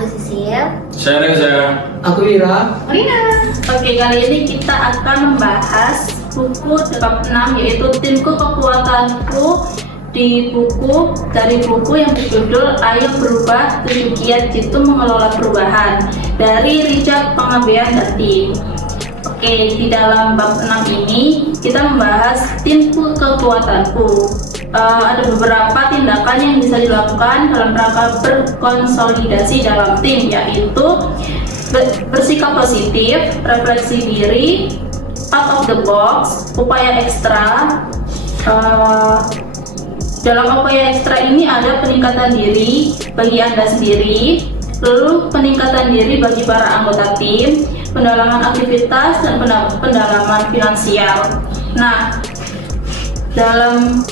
Aku Sisil. Saya Reza. Aku Ira. Rina. Oke, kali ini kita akan membahas buku bab 6 yaitu Timku Kekuatanku dari buku yang berjudul Ayo Berubah 7 Kiat Jitu Mengelola Perubahan dari Richard Panggabean dan tim. Oke, di dalam bab 6 ini kita membahas Timku Kekuatanku. Ada beberapa tindakan yang bisa dilakukan dalam rangka berkonsolidasi dalam tim, yaitu bersikap positif, refleksi diri, out of the box, upaya ekstra. Dalam upaya ekstra ini ada peningkatan diri bagi Anda sendiri, lalu peningkatan diri bagi para anggota tim, pendalaman aktivitas, dan pendalaman finansial. Nah, dalam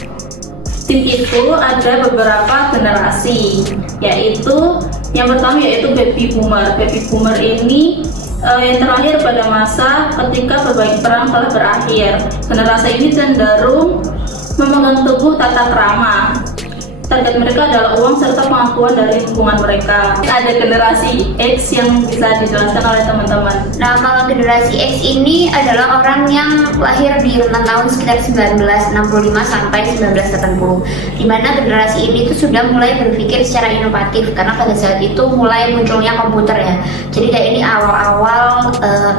tim itu ada beberapa generasi, yaitu yang pertama yaitu baby boomer. Baby boomer ini yang terlahir pada masa ketika berbagai perang telah berakhir. Generasi ini cenderung memegang teguh tata krama. Target mereka adalah uang serta pengakuan dari lingkungan mereka. Ada generasi X yang bisa dijelaskan oleh teman-teman. Nah, kalau generasi X ini adalah orang yang lahir di rentang tahun sekitar 1965 sampai 1980, di mana generasi ini tuh sudah mulai berpikir secara inovatif karena pada saat itu mulai munculnya komputer ya. Jadi kayak ini awal-awal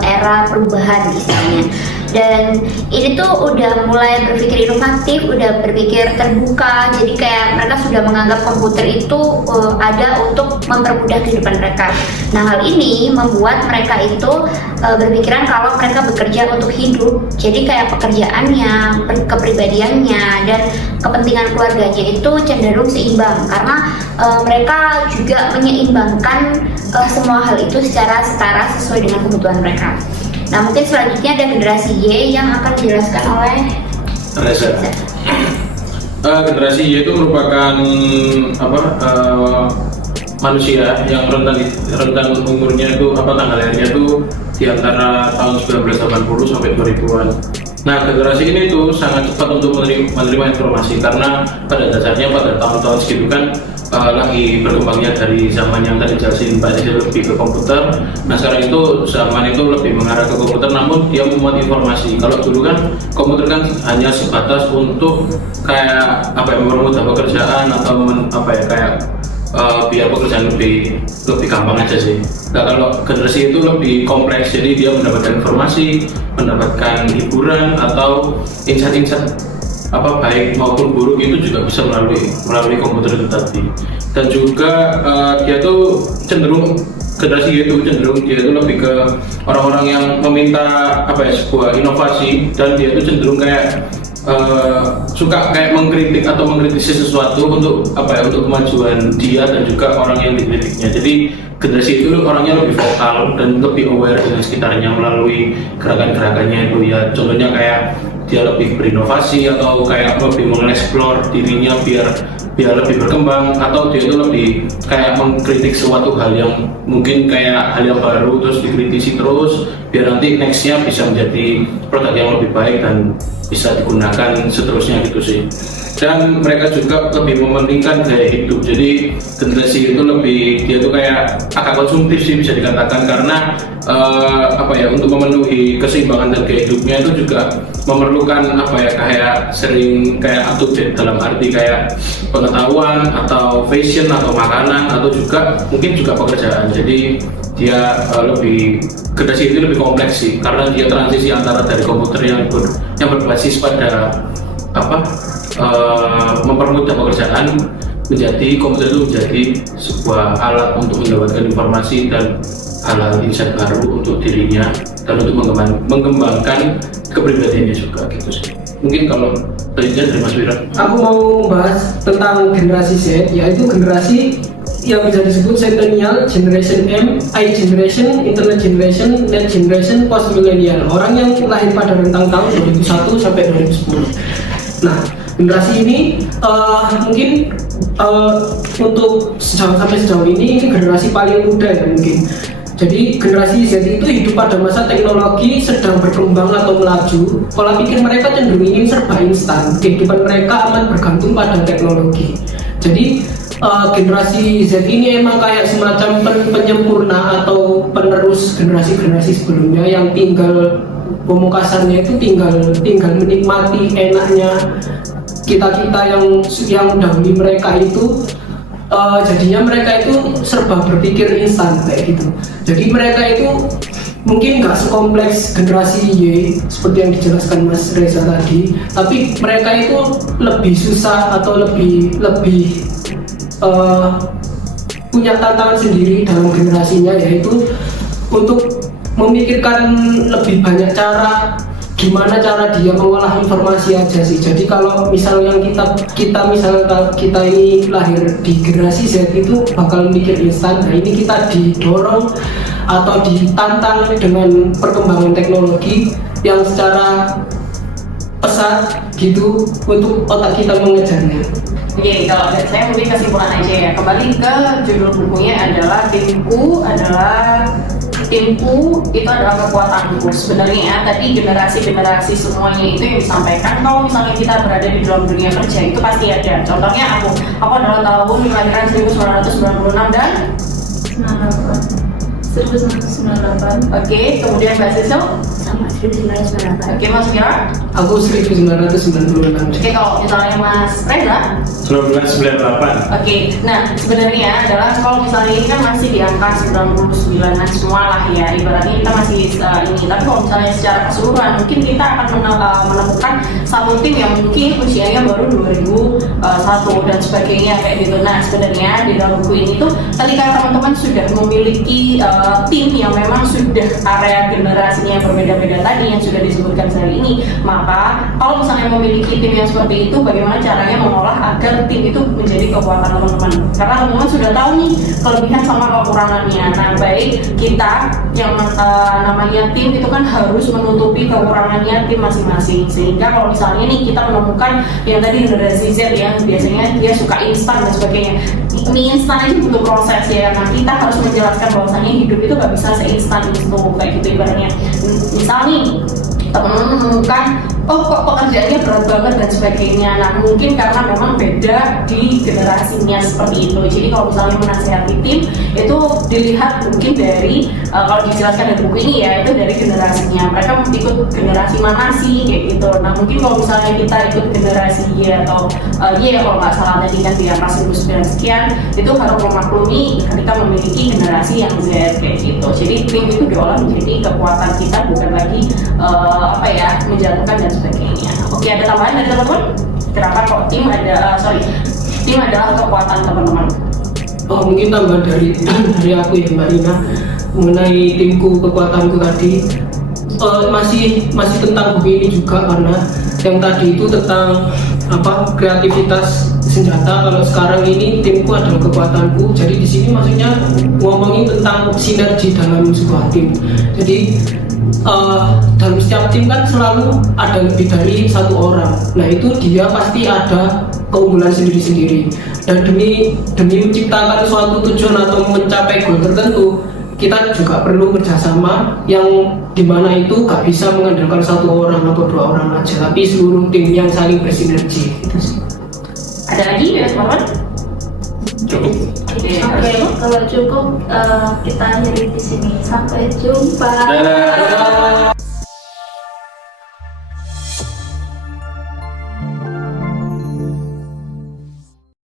era perubahan misalnya. Dan ini tuh udah mulai berpikir inovatif, udah berpikir terbuka. Jadi kayak mereka sudah menganggap komputer itu ada untuk mempermudah kehidupan mereka. Nah, hal ini membuat mereka itu berpikiran kalau mereka bekerja untuk hidup. Jadi kayak pekerjaannya, kepribadiannya, dan kepentingan keluarganya itu cenderung seimbang karena mereka juga menyeimbangkan semua hal itu secara setara sesuai dengan kebutuhan mereka. Nah, mungkin selanjutnya ada generasi Y yang akan dijelaskan oleh Reza. Generasi Y itu merupakan manusia yang rentan umurnya itu tanggal lahirnya itu di antara tahun 1980 sampai 2000-an. Nah, generasi ini tuh sangat cepat untuk menerima informasi karena pada dasarnya pada tahun-tahun segitu kan lagi berkembangnya dari zaman yang tadi jelasin Pak Desi lebih ke komputer. Nah, sekarang itu zaman itu lebih mengarah ke komputer, namun dia memuat informasi. Kalau dulu kan komputer kan hanya sebatas untuk kayak mempermudah pekerjaan atau biar pekerjaan lebih gampang aja sih. Nah, kalau generasi itu lebih kompleks, jadi dia mendapatkan informasi, mendapatkan hiburan atau insight-insight baik maupun buruk itu juga bisa melalui komputer itu tadi. Dan juga dia tuh cenderung generasi itu dia itu lebih ke orang-orang yang meminta sebuah inovasi, dan dia itu cenderung kayak suka kayak mengkritik atau mengkritisi sesuatu untuk untuk kemajuan dia dan juga orang yang dikritiknya. Jadi generasi itu orangnya lebih vokal dan lebih aware dengan sekitarnya melalui gerakan-gerakannya itu ya. Contohnya kayak dia lebih berinovasi atau kayak lebih mengeksplor dirinya biar lebih berkembang, atau dia itu lebih kayak mengkritik suatu hal yang mungkin kayak hal yang baru terus dikritisi terus biar nanti nextnya bisa menjadi produk yang lebih baik dan bisa digunakan seterusnya gitu sih. Dan mereka juga lebih mementingkan gaya hidup. Jadi generasi itu dia tuh kayak agak konsumtif sih bisa dikatakan, karena untuk memenuhi keseimbangan dan gaya hidupnya itu juga memerlukan kayak sering kayak up to date dalam arti kayak pengetahuan atau fashion atau makanan atau juga mungkin juga pekerjaan. Jadi dia generasi itu lebih kompleks sih karena dia transisi antara dari komputer yang berbasis pada mempermudah pekerjaan menjadi komputer itu menjadi sebuah alat untuk mendapatkan informasi dan hal-hal insight baru untuk dirinya dan untuk mengembangkan kepribadiannya juga gitu sih. Mungkin kalau selanjutnya dari Mas Wira. Aku mau bahas tentang generasi Z, yaitu generasi yang bisa disebut Centennial, Generation M, I Generation, Internet Generation, Net Generation, Post Millennial. Orang yang lahir pada rentang tahun 2001 sampai 2010. Nah, generasi ini mungkin untuk sampai sejauh ini generasi paling muda ya mungkin. Jadi generasi Z itu hidup pada masa teknologi sedang berkembang atau melaju. Pola pikir mereka cenderung ingin serba instan. Kehidupan mereka aman bergantung pada teknologi. Jadi generasi Z ini emang kayak semacam penyempurna atau penerus generasi-generasi sebelumnya yang tinggal pemungkasannya itu tinggal menikmati enaknya kita yang dahulu mereka itu. Jadinya mereka itu serba berpikir instan kayak gitu. Jadi mereka itu mungkin nggak sekompleks generasi Y seperti yang dijelaskan Mas Reza tadi, tapi mereka itu lebih susah atau lebih punya tantangan sendiri dalam generasinya, yaitu untuk memikirkan lebih banyak cara gimana cara dia mengolah informasi aja sih. Jadi kalau misalnya kita ini lahir di generasi Z itu bakal mikir instan. Nah ini kita didorong atau ditantang dengan perkembangan teknologi yang secara pesat gitu untuk otak kita mengejarnya. Oke, kalau dari saya mungkin kesimpulan aja ya. Kembali ke judul bukunya adalah timku itu adalah kekuatanku. Sebenarnya tadi generasi semuanya itu yang disampaikan. Kalau misalnya kita berada di dalam dunia kerja itu pasti ada. Contohnya aku adalah tahun kelahiran 1996 dan 1998. Oke, kemudian Mbak Sisil sama 1998. Oke, Mas Mira. Aku 1996. Oke, kalau misalnya Mas Reza 1998. Oke, nah sebenarnya adalah kalau misalnya ini kan masih di angka 99-an semua lah ya, ibaratnya kita masih ini. Tapi kalau misalnya secara keseluruhan mungkin kita akan menemukan satu tim yang mungkin usianya baru 2001 dan sebagainya kayak gitu. Nah sebenarnya di dalam buku ini tuh ketika teman-teman sudah memiliki tim yang memang sudah area generasinya yang berbeda-beda tadi yang sudah disebutkan hari ini, maka kalau misalnya memiliki tim yang seperti itu, bagaimana caranya mengolah agar tim itu menjadi kekuatan teman-teman, karena teman-teman sudah tahu nih kelebihan sama kekurangannya. Nah baik kita yang namanya tim itu kan harus menutupi kekurangannya tim masing-masing, sehingga kalau misalnya nih kita menemukan yang tadi generasi Z yang biasanya dia suka instan dan sebagainya, mie instan aja butuh proses ya. Nah kita harus menjelaskan bahwasanya hidup itu gak bisa seinstan itu kayak gitu ibaratnya. Misal nih teman-teman menemukan kok pekerjaannya berat banget dan sebagainya. Nah mungkin karena memang beda di generasinya seperti itu. Jadi kalau misalnya menasihati tim itu dilihat mungkin dari kalau dijelaskan dari buku ini ya, itu dari generasinya. Mereka ikut generasi mana sih kayak gitu. Nah mungkin kalau misalnya kita ikut generasi Y atau Y kalau nggak salah tadi kan di angka 19 sekian, itu harus memaklumi ketika memiliki generasi yang Z kayak gitu. Jadi tim itu diolah menjadi kekuatan kita, bukan lagi menjatuhkan dan sebagainya. Oke, ada tambahan dari teman-teman? Kenapa kok tim adalah kekuatan teman-teman? Mungkin tambah dari aku ya Mbak Rina mengenai timku kekuatanku tadi, masih tentang buku ini juga, karena yang tadi itu tentang kreativitas senjata. Kalau sekarang ini timku adalah kekuatanku. Jadi di sini maksudnya ngomongin tentang sinergi dalam sebuah tim. Jadi dalam setiap tim kan selalu ada lebih dari satu orang. Nah itu dia pasti ada keunggulan sendiri-sendiri. Dan demi menciptakan suatu tujuan atau mencapai goal tertentu, kita juga perlu kerjasama yang dimana itu gak bisa mengandalkan satu orang atau dua orang aja, tapi seluruh tim yang saling bersinergi. Itu sih. Ada lagi ya teman-teman? Cukup. Oke, kalau cukup kita akhiri di sini. Sampai jumpa. Dadah.